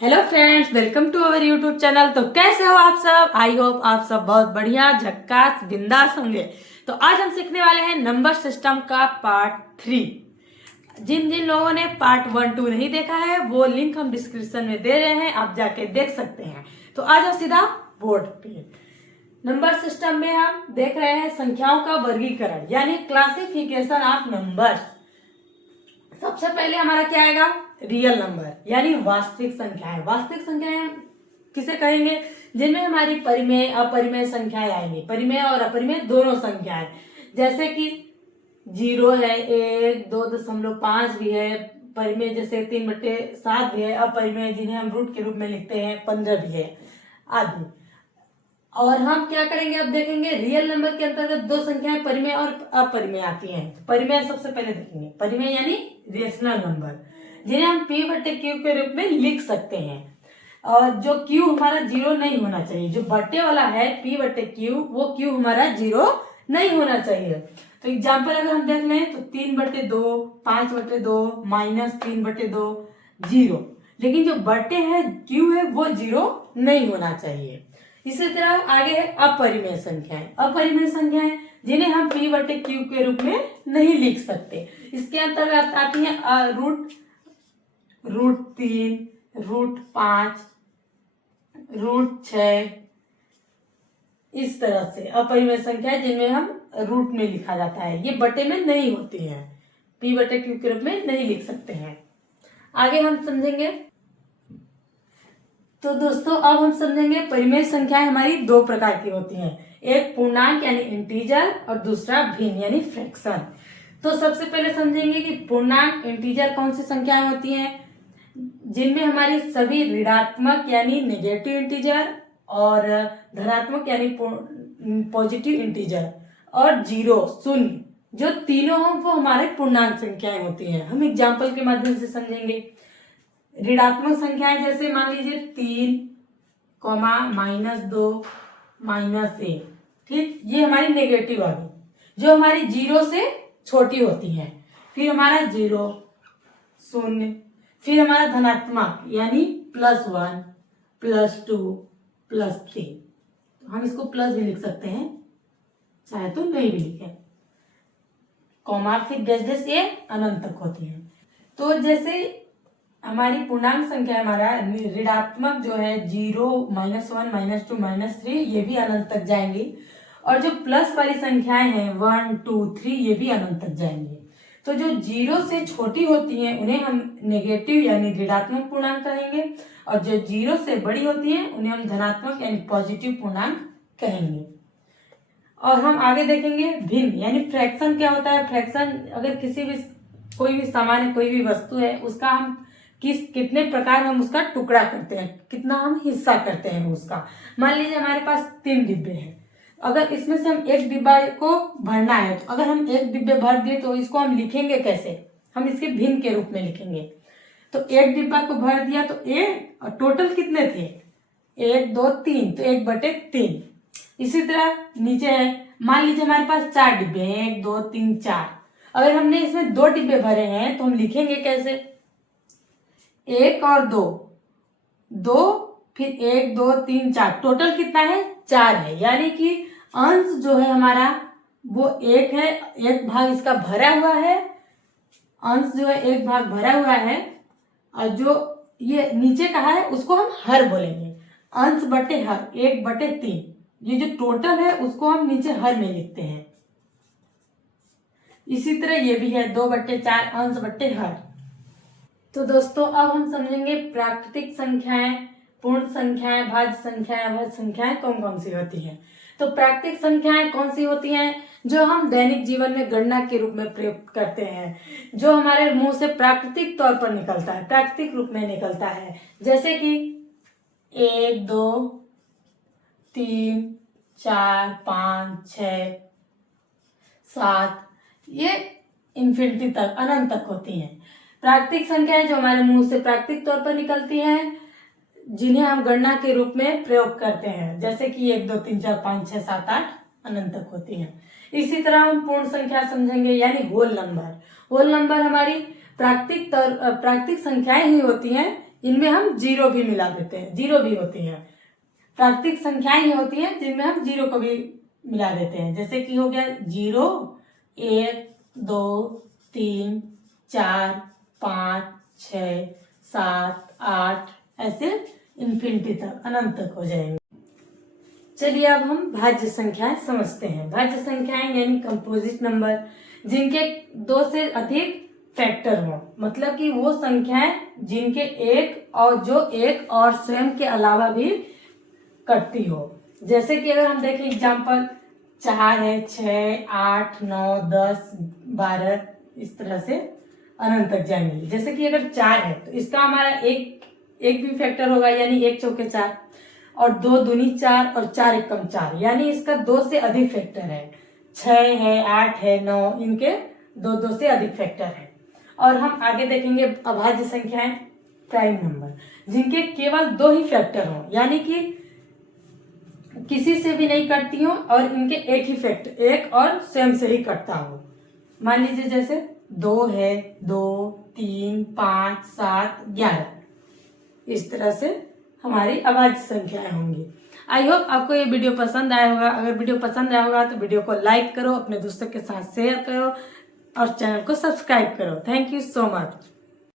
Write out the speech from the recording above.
Hello friends, welcome to our YouTube channel. तो कैसे हो आप सब? आई होप आप सब बहुत बढ़िया झक्कास बिंदास होंगे। तो आज हम सीखने वाले हैं नंबर सिस्टम का पार्ट 3। जिन जिन लोगों ने पार्ट 1 2 नहीं देखा है वो लिंक हम डिस्क्रिप्शन में दे रहे हैं, आप जाके देख सकते हैं। तो आज हम सीधा बोर्ड पे नंबर सिस्टम में हम देख रहे हैं संख्याओं का वर्गीकरण यानी क्लासिफिकेशन ऑफ नंबर्स। सबसे पहले हमारा क्या आएगा? रियल नंबर यानी वास्तविक संख्याएं। वास्तविक संख्याएं किसे कहेंगे? जिनमें हमारी परिमेय अपरिमेय संख्याएं आएंगी, परिमेय और अपरिमेय दोनों संख्याएं। जैसे कि 0 है, 1, 2.5 भी है, परिमेय जैसे 3/7 भी है, अपरिमेय जिन्हें हम रूट के रूप में लिखते हैं 15 भी है आदि। और हम क्या करेंगे, अब देखेंगे रियल नंबर के अंतर्गत दो संख्याएं परिमेय और अपरिमेय आती हैं। परिमेय सबसे पहले देखेंगे, परिमेय यानी रेशनल नंबर जिन्हें हम p/q के रूप में लिख सकते हैं। और जो q हमारा 0 नहीं होना चाहिए, जो बटे वाला है p/q वो q हमारा 0 नहीं होना चाहिए। तो एग्जाम्पल अगर हम देख लें तो 3/2, 5/2, -3/2, 0। लेकिन जो बटे है q है वो 0 नहीं होना चाहिए। इसी तरह आगे है अपरिमेय संख्याएं। अपरिमेय संख्याएं जिन्हें हम p/q के रूप में नहीं लिख सकते। इसके अंतर्गत आती है √3, √5, √6। इस तरह से अपरिमेय संख्याएं जिनमें हम रूट में लिखा जाता है, ये बटे में नहीं होती हैं, p/q के रूप में नहीं लिख सकते हैं। आगे हम समझेंगे। तो दोस्तों अब हम समझेंगे परिमेय संख्याएं हमारी दो प्रकार की होती हैं, एक पूर्णांक यानी इंटीजर और दूसरा भिन्न यानी फ्रैक्शन। तो सबसे पहले समझेंगे कि पूर्णांक इंटीजर कौन सी संख्याएं होती हैं? जिनमें हमारी सभी ऋणात्मक यानी नेगेटिव इंटीजर और धनात्मक यानी पॉजिटिव इंटीजर और 0 शून्य जो तीनों हो वो हमारे पूर्णांक संख्याएं होती हैं। हम एग्जाम्पल के माध्यम से समझेंगे। ऋणात्मक संख्याएं जैसे मान लीजिए 3, -2, -1, ठीक, ये हमारी नेगेटिव आ गई, जो हमारी 0 से छोटी होती हैं। फिर हमारा 0, 0, फिर हमारा धनात्मक यानी +1, +2, +3। हम इसको प्लस भी लिख सकते हैं, चाहे तो नहीं भी लिखें। कॉमा फिर डैश ये अनंत तक होती है। तो जैसे हमारी पूर्णांक संख्या हमारा ऋणात्मक जो है 0, -1, -2, -3 ये भी अनंत तक जाएंगी। और जो प्लस वाली संख्याएं हैं 1, 2, 3 ये भी अनंत तक जाएंगी। तो जो 0 से छोटी होती हैं उन्हें हम नेगेटिव यानी ऋणात्मक पूर्णांक कहेंगे, और जो 0 से बड़ी होती हैं उन्हें हम धनात्मक यानी पॉजिटिव पूर्णांक कहेंगे। और हम आगे देखेंगे भिन्न यानी फ्रैक्शन क्या होता है। फ्रैक्शन अगर कोई भी सामान कोई भी वस्तु है उसका हम कितने प्रकार हम उसका टुकड़ा करते हैं, कितना हम हिस्सा करते हैं उसका। मान लीजिए हमारे पास 3 डिब्बे हैं, अगर इसमें से हम एक डिब्बा को भरना है तो अगर हम एक डिब्बे भर दिए तो इसको हम लिखेंगे कैसे? हम इसके भिन्न के रूप में लिखेंगे। तो एक डिब्बा को भर दिया तो और टोटल कितने थे? 1, 2, 3, तो 1/3। इसी तरह नीचे है, मान लीजिए हमारे पास 4 डिब्बे हैं, 1, 2, 3, 4। अगर हमने इसमें 2 डिब्बे भरे हैं तो हम लिखेंगे कैसे? 1 और 2, 2, फिर 1, 2, 3, 4, टोटल कितना है? 4 है। यानी कि अंश जो है हमारा वो 1 है, 1 भाग इसका भरा हुआ है, अंश जो है 1 भाग भरा हुआ है, और जो ये नीचे का है उसको हम हर बोलेंगे। अंश बटे हर 1/3, ये जो टोटल है उसको हम नीचे हर में लिखते हैं। इसी तरह ये भी है 2/4 अंश बटे हर। तो दोस्तों अब हम समझेंगे प्राकृतिक संख्याएं, पूर्ण संख्याएं, भाज्य संख्याएं, अभाज्य संख्याएं कौन कौन सी होती हैं। तो प्राकृतिक संख्याएं कौन सी होती हैं? जो हम दैनिक जीवन में गणना के रूप में प्रयोग करते हैं, जो हमारे मुंह से प्राकृतिक तौर पर निकलता है, प्राकृतिक रूप में निकलता है। जैसे कि 1, 2, 3, 4, 5, 6, 7, ये इन्फिनिटी तक, अनंत तक होती हैं। प्राकृतिक संख्याएं जो हमारे मुंह से प्राकृतिक तौर पर निकलती हैं, जिन्हें हम गणना के रूप में प्रयोग करते हैं, जैसे कि 1, 2, 3, 4, 5, 6, 7, 8 अनंत तक होती हैं। इसी तरह हम पूर्ण संख्या समझेंगे यानी होल नंबर। होल नंबर हमारी प्राकृतिक संख्याएं ही होती हैं इनमें हम जीरो भी मिला देते हैं, जीरो भी होती है। प्राकृतिक संख्याएं ही होती हैं जिनमें हम जीरो को भी मिला देते हैं, जैसे कि हो गया 0, 1, 2, 3, 4, 5, 6, 7, 8, ऐसे इन्फिनिटी तक, अनंत तक हो जाएंगे। चलिए अब हम भाज्य संख्याएं समझते हैं। भाज्य संख्याएं यानी कंपोजिट नंबर, जिनके 2 से अधिक फैक्टर हो, मतलब कि वो संख्याएं जिनके एक और जो एक और स्वयं के अलावा भी करती हो। जैसे कि अगर हम देखें एग्जाम्पल 4 है, 6, 8, 9, 10, 12, इस तरह से अनंत तक जाएंगे। जैसे कि अगर 4 है तो इसका हमारा एक भी फैक्टर होगा, यानी 1 चौके 4, और 2 दूनी 4 और 4 एकम 4, यानी इसका 2 से अधिक फैक्टर है। 6 है, 8 है, 9, इनके 2 से अधिक फैक्टर है। और हम आगे देखेंगे अभाज्य संख्याएं, प्राइम नंबर, जिनके केवल 2 ही फैक्टर हो, यानी कि किसी से भी नहीं कटती हो और इनके एक ही फैक्टर, एक और स्वयं से ही कटता हो। मान लीजिए जैसे 2 है, 2, 3, 5, 7, 11, इस तरह से हमारी अभाज्य संख्याएं होंगी। आई होप आपको ये वीडियो पसंद आया होगा। अगर वीडियो पसंद आया होगा तो वीडियो को लाइक करो, अपने दोस्तों के साथ शेयर करो और चैनल को सब्सक्राइब करो। Thank you so much.